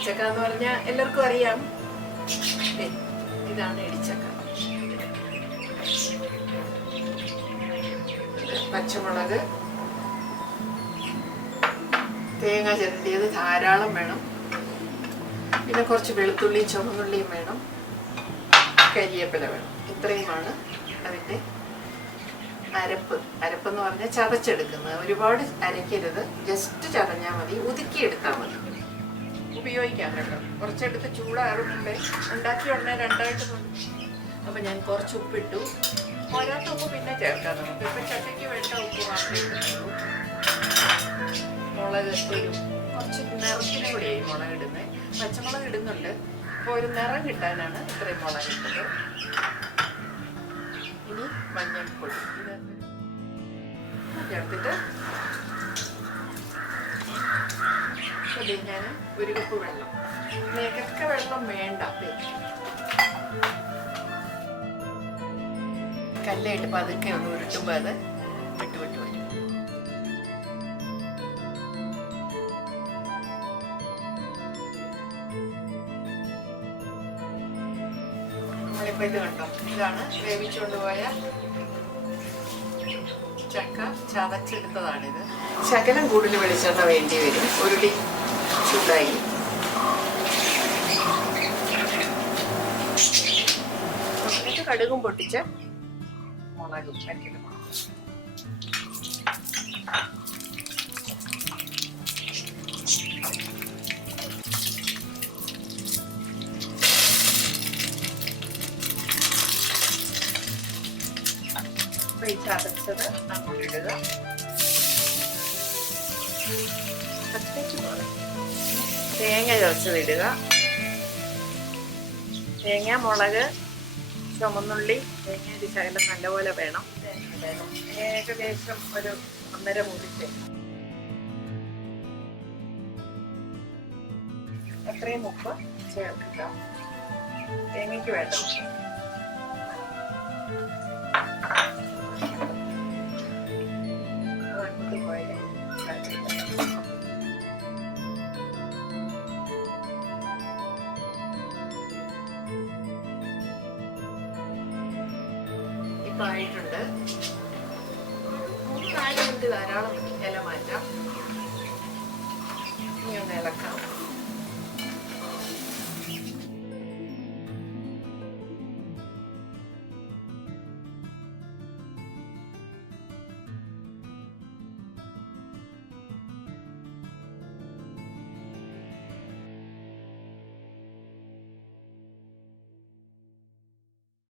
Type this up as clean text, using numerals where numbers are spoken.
ഇടിച്ചക്ക എന്ന് പറഞ്ഞാൽ എല്ലാവർക്കും അറിയാം. ഇതാണ് ഇടിച്ചക്ക. പച്ചമുളക്, തേങ്ങ ചിരണ്ടിയത് ധാരാളം വേണം. പിന്നെ കുറച്ച് വെളുത്തുള്ളിയും ചുവന്നുള്ളിയും വേണം. കരിവേപ്പില വേണം. ഇത്രയുമാണ് അതിൻ്റെ അരപ്പെന്ന് പറഞ്ഞാൽ ചതച്ചെടുക്കുന്നത്. ഒരുപാട് അരയ്ക്കരുത്, ജസ്റ്റ് ചതഞ്ഞാൽ മതി, ഒതുക്കിയെടുത്താൽ മതി. ഉപയോഗിക്കാം കേട്ടോ. കുറച്ചെടുത്ത് ചൂടാറുമുമ്പേ ഉണ്ടാക്കി ഉടനെ രണ്ടായിട്ട് മതി. അപ്പം ഞാൻ കുറച്ച് ഉപ്പിട്ടു. പോരാത്ത ഉപ്പ് പിന്നെ ചേർക്കാം നമുക്ക്. ഇപ്പം ചക്കയ്ക്ക് വേണ്ട ഉപ്പ് മാത്രമേ ഇടുന്നുള്ളൂ. മുളക് കുറച്ച് നിറത്തിന് കൂടിയായി മുളക് ഇടുന്നത്. പച്ചമുളക് ഇടുന്നുണ്ട്. അപ്പോൾ ഒരു നിറം കിട്ടാനാണ് ഇത്രയും മുളക് ഇട്ടത്. ഇനി മഞ്ഞൾപ്പൊടി ചേർത്തിട്ട് ഞാൻ ഒരു കപ്പ് വെള്ളം. നേരത്തെ വെള്ളം വേണ്ട. കല്ലായിട്ട് പതുക്കെ ഒന്ന് ഉരുട്ടുമ്പോൾ അത് വിട്ട് വരും. നമ്മളിപ്പോൾ ഇത് കണ്ടോ, ഇതാണ് വേവിച്ചുകൊണ്ട് പോയ ചക്ക ചതച്ചെടുത്തതാണിത്. ശകലം കൂടുതൽ വെളിച്ചെണ്ണ വേണ്ടി വരും. ഉരുളി ചൂടായി. എന്നിട്ട് കടുകും പൊട്ടിച്ച് മുളകും അരക്കിടും. ചതച്ചത് അങ്ങോട്ടിടുക. തേങ്ങ ചതച്ചതിടുക. തേങ്ങ, മുളക്, ചുമന്നുള്ളി, തേങ്ങ ഒരു ശകലം നല്ലപോലെ വേണം. ഏകദേശം ഒരു 1.5 മുറി. അത്രയും ഉപ്പ് ചേർക്കുക. തേങ്ങയ്ക്ക് വേണ്ട ആയിട്ടുണ്ട്. 3-4 മിനിറ്റ് ധാരാളം ഇല മാറ്റാം. ഇനി ഒന്ന് ഇളക്കാം.